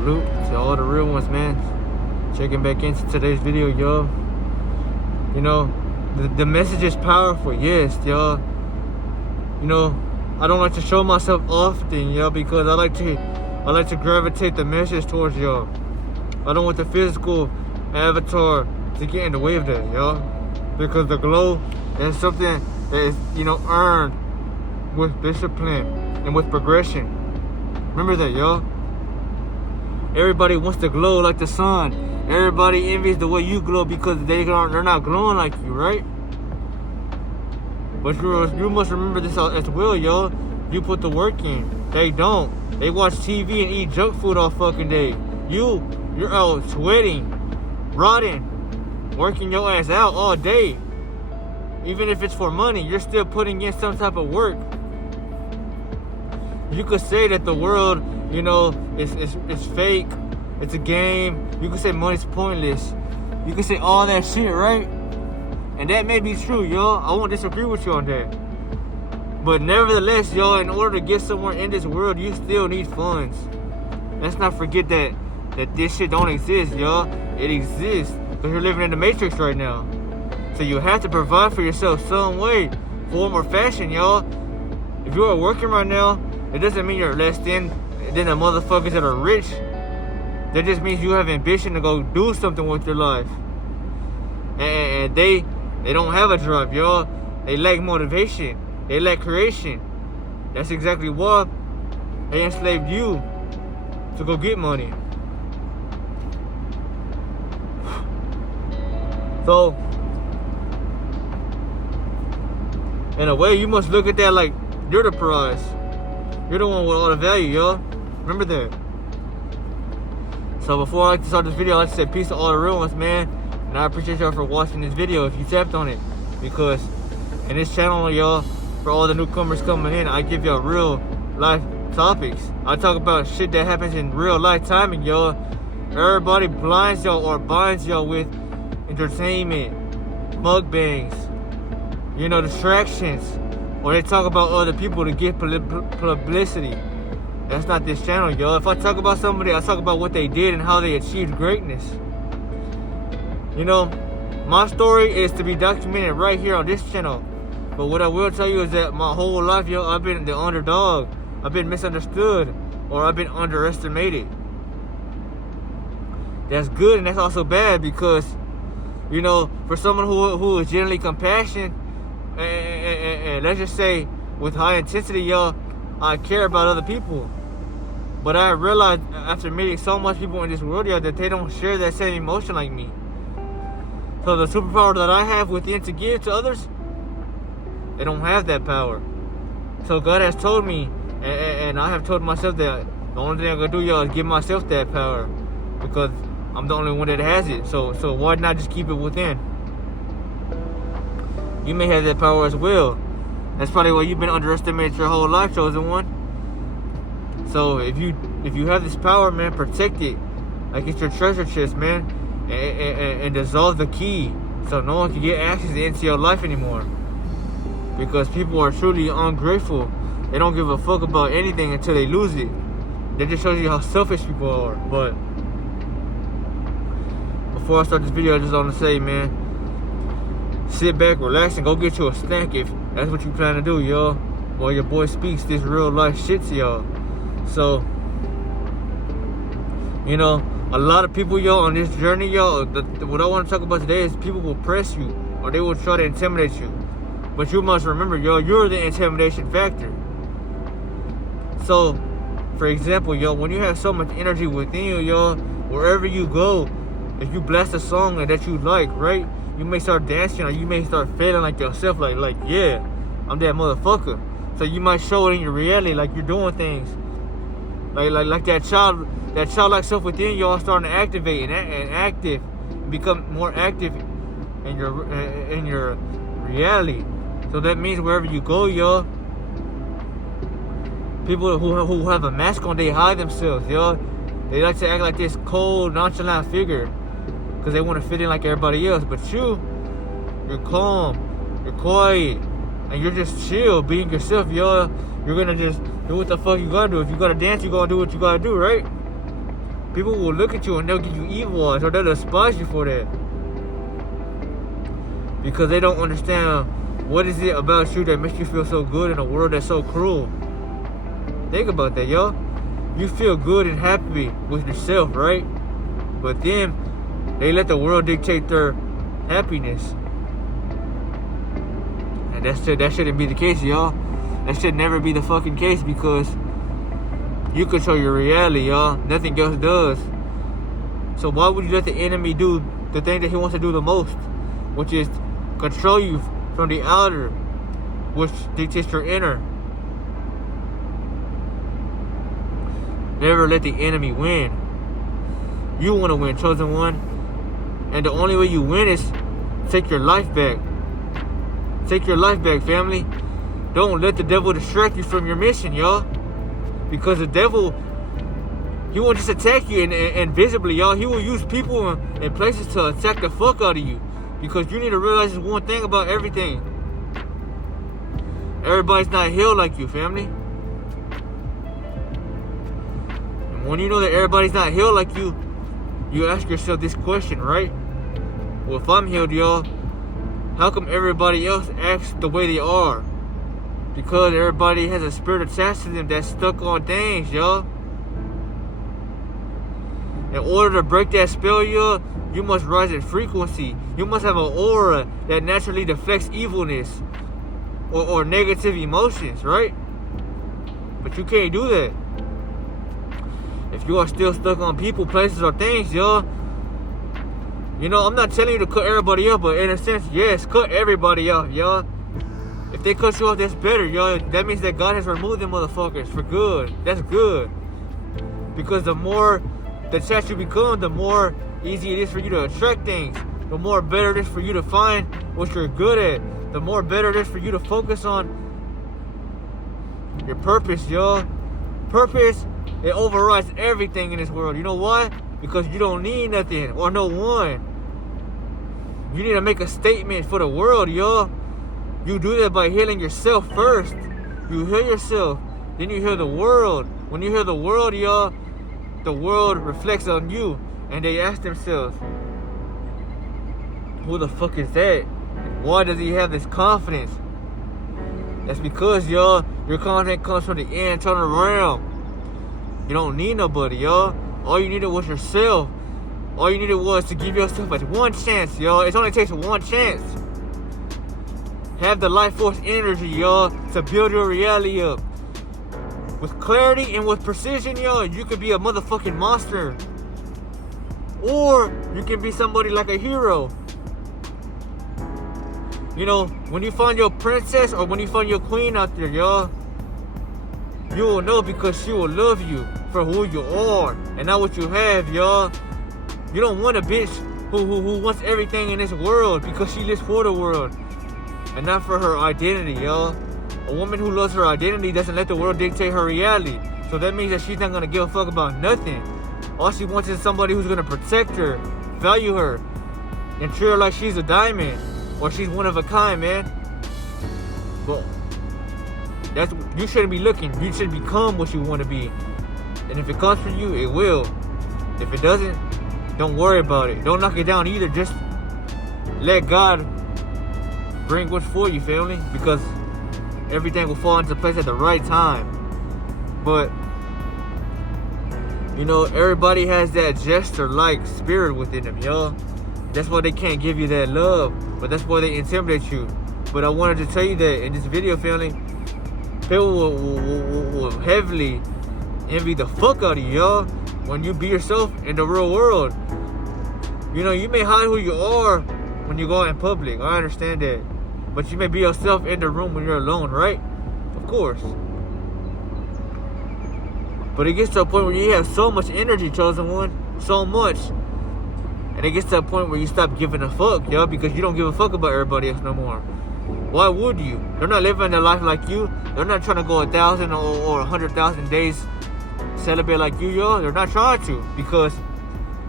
Salute to all the real ones, man. Checking back into today's video, y'all. You know, the message is powerful, yes, y'all. You know, I don't like to show myself often, y'all, because I like to gravitate the message towards y'all. I don't want the physical avatar to get in the way of that, y'all. Because the glow is something that is, earned with discipline and with progression. Remember that, y'all. Everybody wants to glow like the sun. Everybody envies the way you glow because they're not glowing like you, right? But you must remember this as well, y'all. You put the work in. They don't. They watch TV and eat junk food all fucking day. You're out sweating, rotting, working your ass out all day. Even if it's for money, you're still putting in some type of work. You could say that the world, is fake. It's a game. You could say money's pointless. You could say all that shit, right? And that may be true, y'all. I won't disagree with you on that. But nevertheless, y'all, in order to get somewhere in this world, you still need funds. Let's not forget that this shit don't exist, y'all. It exists because you're living in the Matrix right now. So you have to provide for yourself some way, form or fashion, y'all. If you are working right now, it doesn't mean you're less than the motherfuckers that are rich. That just means you have ambition to go do something with your life. And they don't have a drive, y'all. They lack motivation. They lack creation. That's exactly why they enslaved you to go get money. So, in a way, you must look at that like you're the prize. You're the one with all the value, y'all. Remember that. So before I like to start this video, I like to say peace to all the real ones, man. And I appreciate y'all for watching this video if you tapped on it. Because in this channel, y'all, for all the newcomers coming in, I give y'all real life topics. I talk about shit that happens in real life timing, y'all. Everybody blinds y'all or binds y'all with entertainment, mukbangs, distractions. Or they talk about other people to get publicity. That's not this channel, y'all. If I talk about somebody, I talk about what they did and how they achieved greatness. My story is to be documented right here on this channel. But what I will tell you is that my whole life, yo, I've been the underdog. I've been misunderstood, or I've been underestimated. That's good and that's also bad because, for someone who is generally compassionate, and let's just say with high intensity, y'all, I care about other people. But I realized after meeting so much people in this world, y'all, that they don't share that same emotion like me. So the superpower that I have within to give to others, they don't have that power. So God has told me, and I have told myself that the only thing I'm gonna do, y'all, is give myself that power, because I'm the only one that has it. So why not just keep it within? You may have that power as well. That's probably why you've been underestimated your whole life, chosen one. So if you have this power, man, protect it like it's your treasure chest, man, and dissolve the key so no one can get access into your life anymore. Because people are truly ungrateful. They don't give a fuck about anything until they lose it. That just shows you how selfish people are. But before I start this video, I just want to say, man, sit back, relax, and go get you a snack if that's what you plan to do, y'all. While your boy speaks this real life shit to y'all. So, a lot of people, y'all, on this journey, y'all, what I want to talk about today is people will press you or they will try to intimidate you. But you must remember, y'all, you're the intimidation factor. So, for example, y'all, when you have so much energy within you, y'all, wherever you go, if you blast a song that you like, right, you may start dancing or you may start feeling like yourself, like, yeah, I'm that motherfucker. So you might show it in your reality, like you're doing things. Like that childlike self within y'all starting to activate and become more active in your reality. So that means wherever you go, y'all, people who have a mask on, they hide themselves, y'all. They like to act like this cold, nonchalant figure because they want to fit in like everybody else. But you're calm, you're quiet, and you're just chill, being yourself, y'all. You're gonna just do what the fuck you gotta do. If you gotta dance, you gotta do what you gotta do, right? People will look at you and they'll give you evil eyes, or they'll despise you for that. Because they don't understand what is it about you that makes you feel so good in a world that's so cruel. Think about that, y'all. You feel good and happy with yourself, right? But then they let the world dictate their happiness. And that shouldn't be the case, y'all. That should never be the fucking case, because you control your reality, y'all. Nothing else does. So why would you let the enemy do the thing that he wants to do the most, which is control you from the outer, which dictates your inner? Never let the enemy win. You want to win, chosen one. And the only way you win is take your life back. Take your life back, family. Don't let the devil distract you from your mission, y'all. Because the devil, he won't just attack you invisibly, y'all. He will use people and places to attack the fuck out of you. Because you need to realize this one thing about everything. Everybody's not healed like you, family. And when you know that everybody's not healed like you, you ask yourself this question, right? Well, if I'm healed, y'all, how come everybody else acts the way they are? Because everybody has a spirit attached to them that's stuck on things, y'all. In order to break that spell, y'all, you must rise in frequency. You must have an aura that naturally deflects evilness or negative emotions, right? But you can't do that. If you are still stuck on people, places, or things, y'all, you know, I'm not telling you to cut everybody off, but in a sense, yes, cut everybody off, y'all. If they cut you off, that's better, y'all. That means that God has removed them motherfuckers for good. That's good. Because the more detached you become, the more easy it is for you to attract things. The more better it is for you to find what you're good at. The more better it is for you to focus on your purpose, y'all. Purpose, it overrides everything in this world. You know why? Because you don't need nothing or no one. You need to make a statement for the world, y'all. You do that by healing yourself first. You heal yourself, then you heal the world. When you heal the world, y'all, the world reflects on you, and they ask themselves, who the fuck is that? Why does he have this confidence? That's because, y'all, your confidence comes from the internal realm. You don't need nobody, y'all. All you needed was yourself. All you needed was to give yourself one chance, y'all. It only takes one chance. Have the life force energy, y'all, to build your reality up. With clarity and with precision, y'all, you could be a motherfucking monster. Or you can be somebody like a hero. You know, when you find your princess or when you find your queen out there, y'all, you will know because she will love you for who you are and not what you have, y'all. You don't want a bitch who wants everything in this world because she lives for the world and not for her identity, y'all. A woman who loves her identity doesn't let the world dictate her reality. So that means that she's not gonna give a fuck about nothing. All she wants is somebody who's gonna protect her, value her, and treat her like she's a diamond or she's one of a kind, man. But you shouldn't be looking. You should become what you want to be. And if it comes for you, it will. If it doesn't, don't worry about it. Don't knock it down either. Just let God bring what's for you, family, because everything will fall into place at the right time. But you know, everybody has that jester-like spirit within them, y'all. That's why they can't give you that love, but that's why they intimidate you. But I wanted to tell you that in this video, family, people will heavily envy the fuck out of you, y'all, when you be yourself in the real world. You know, you may hide who you are when you go out in public. I understand that. But you may be yourself in the room when you're alone, right? Of course. But it gets to a point where you have so much energy, chosen one. So much. And it gets to a point where you stop giving a fuck, yo, because you don't give a fuck about everybody else no more. Why would you? They're not living their life like you. They're not trying to go 1,000 or 100,000 days celebrate like you, yo. They're not trying to, because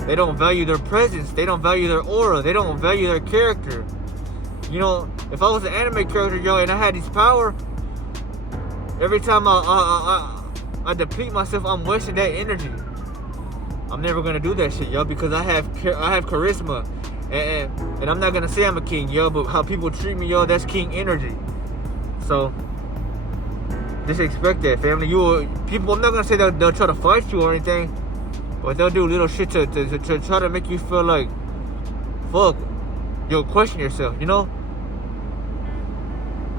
they don't value their presence. They don't value their aura. They don't value their character. You know, if I was an anime character, yo, and I had this power, every time I deplete myself, I'm wasting that energy. I'm never gonna do that shit, yo, because I have charisma, and I'm not gonna say I'm a king, yo, but how people treat me, yo, that's king energy. So just expect that, family. People. I'm not gonna say they'll try to fight you or anything, but they'll do little shit to try to make you feel like, fuck, you'll question yourself, you know.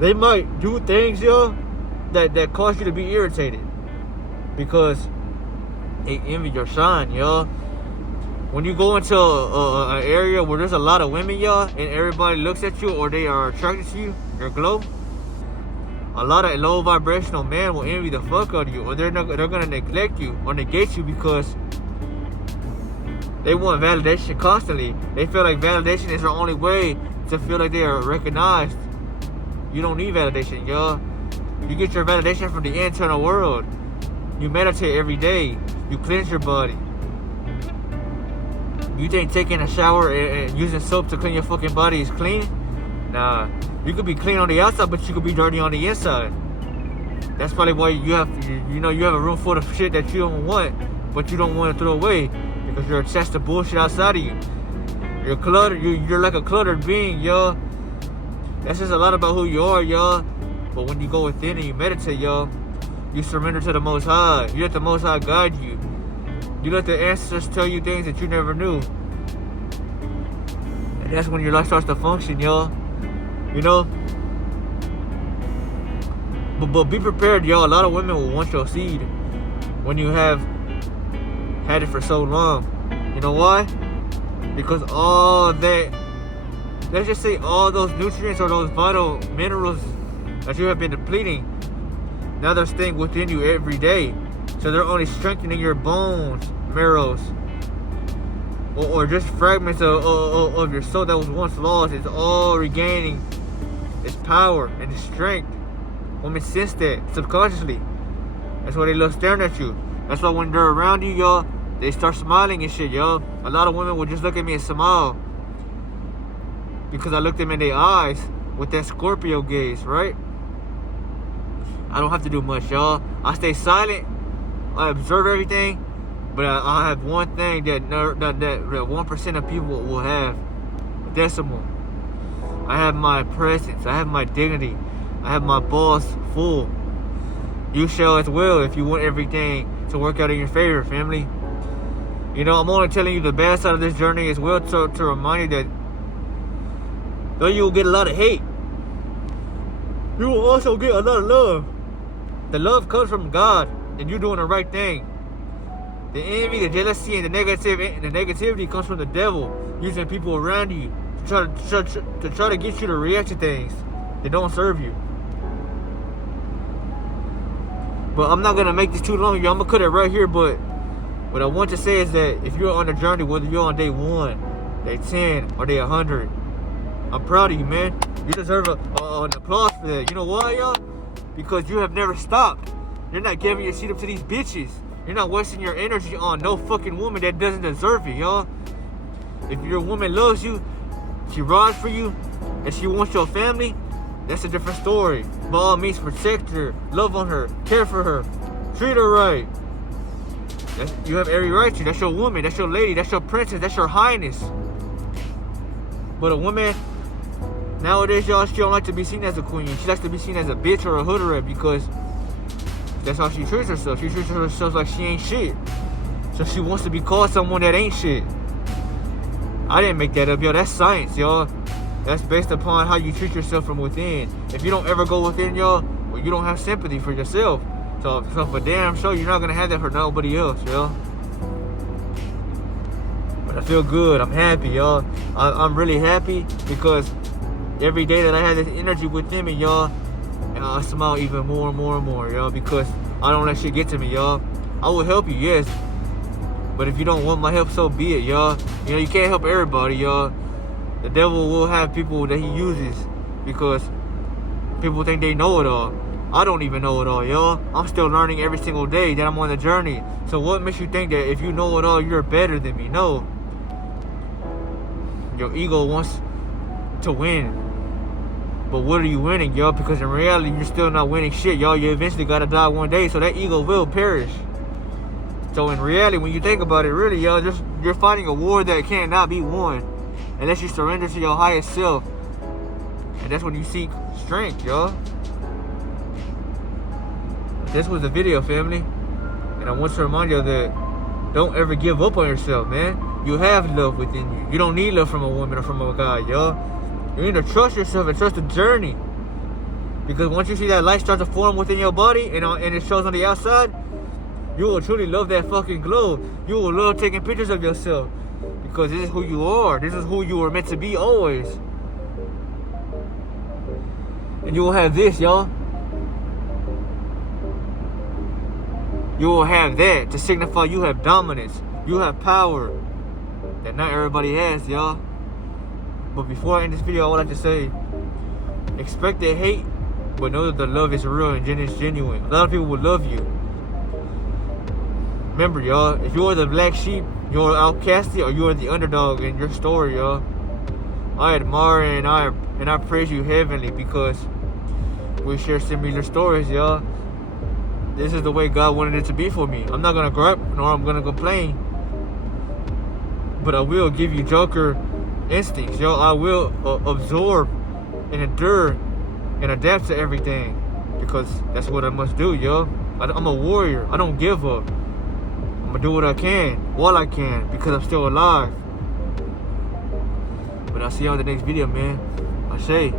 They might do things, yo, that cause you to be irritated because they envy your shine, yo. When you go into an area where there's a lot of women, yo, and everybody looks at you or they are attracted to you, your glow, a lot of low vibrational men will envy the fuck out of you, or they're gonna neglect you or negate you because they want validation constantly. They feel like validation is their only way to feel like they are recognized. You don't need validation, yo. You get your validation from the internal world. You meditate every day. You cleanse your body. You think taking a shower and using soap to clean your fucking body is clean? Nah. You could be clean on the outside, but you could be dirty on the inside. That's probably why you have a room full of shit that you don't want, but you don't want to throw away because you're attached to bullshit outside of you. You're cluttered. You're like a cluttered being, yo. That's just a lot about who you are, yo. But when you go within and you meditate, yo, you surrender to the Most High. You let the Most High guide you. You let the ancestors tell you things that you never knew. And that's when your life starts to function, yo. You know? But be prepared, yo. A lot of women will want your seed when you have had it for so long. You know why? Because all that, let's just say all those nutrients or those vital minerals that you have been depleting, now they're staying within you every day. So they're only strengthening your bones, marrows, or just fragments of your soul that was once lost. It's all regaining its power and its strength. Women sense that subconsciously. That's why they love staring at you. That's why when they're around you, yo, they start smiling and shit, yo. A lot of women will just look at me and smile because I looked them in their eyes with that Scorpio gaze, right? I don't have to do much, y'all. I stay silent. I observe everything, but I have one thing that 1% of people will have: a decimal. I have my presence. I have my dignity. I have my balls full. You shall as well if you want everything to work out in your favor, family. You know, I'm only telling you the bad side of this journey as well to remind you that though you will get a lot of hate, you will also get a lot of love. The love comes from God, and you're doing the right thing. The envy, the jealousy, and the negativity comes from the devil using people around you to try to get you to react to things that don't serve you. But I'm not gonna make this too long, y'all. I'm gonna cut it right here. But what I want to say is that if you're on the journey, whether you're on day 1, day 10, or day 100, I'm proud of you, man. You deserve an applause for that. You know why, y'all? Because you have never stopped. You're not giving your seat up to these bitches. You're not wasting your energy on no fucking woman that doesn't deserve it, y'all. If your woman loves you, she rides for you, and she wants your family, that's a different story. By all means, protect her, love on her, care for her, treat her right. You have every right to. That's your woman, that's your lady, that's your princess, that's your highness. But a woman nowadays, y'all, she don't like to be seen as a queen. She likes to be seen as a bitch or a hood rat because that's how she treats herself. She treats herself like she ain't shit. So she wants to be called someone that ain't shit. I didn't make that up, yo. That's science, y'all. That's based upon how you treat yourself from within. If you don't ever go within, y'all, well, you don't have sympathy for yourself. So for damn sure, you're not gonna have that for nobody else, y'all. But I feel good. I'm happy, y'all. I'm really happy because every day that I have this energy within me, y'all, and I smile even more and more and more, y'all, because I don't let shit get to me, y'all. I will help you, yes. But if you don't want my help, so be it, y'all. You know, you can't help everybody, y'all. The devil will have people that he uses because people think they know it all. I don't even know it all, y'all. I'm still learning every single day that I'm on the journey. So what makes you think that if you know it all, you're better than me? No. Your ego wants to win. But what are you winning, y'all? Because in reality, you're still not winning shit, y'all. You eventually gotta die one day, so that ego will perish. So in reality, when you think about it, really, yo, you're fighting a war that cannot be won unless you surrender to your highest self. And that's when you seek strength, yo. This was the video, family. And I want to remind you that don't ever give up on yourself, man. You have love within you. You don't need love from a woman or from a guy, yo. You need to trust yourself and trust the journey. Because once you see that light start to form within your body and it shows on the outside, you will truly love that fucking glow. You will love taking pictures of yourself. Because this is who you are. This is who you were meant to be always. And you will have this, y'all. You will have that to signify you have dominance. You have power that not everybody has, y'all. But before I end this video, I would like to say, expect the hate, but know that the love is real and it's genuine. A lot of people will love you. Remember, y'all, if you are the black sheep, you're outcasted, or you are the underdog in your story, y'all. I admire and I praise you heavenly because we share similar stories, y'all. This is the way God wanted it to be for me. I'm not gonna gripe nor I'm gonna complain, but I will give you Joker instincts, yo. I will absorb and endure and adapt to everything because that's what I must do, yo. I'm a warrior. I don't give up. I'm gonna do what I can while I can because I'm still alive. But I'll see you on the next video, man. I say.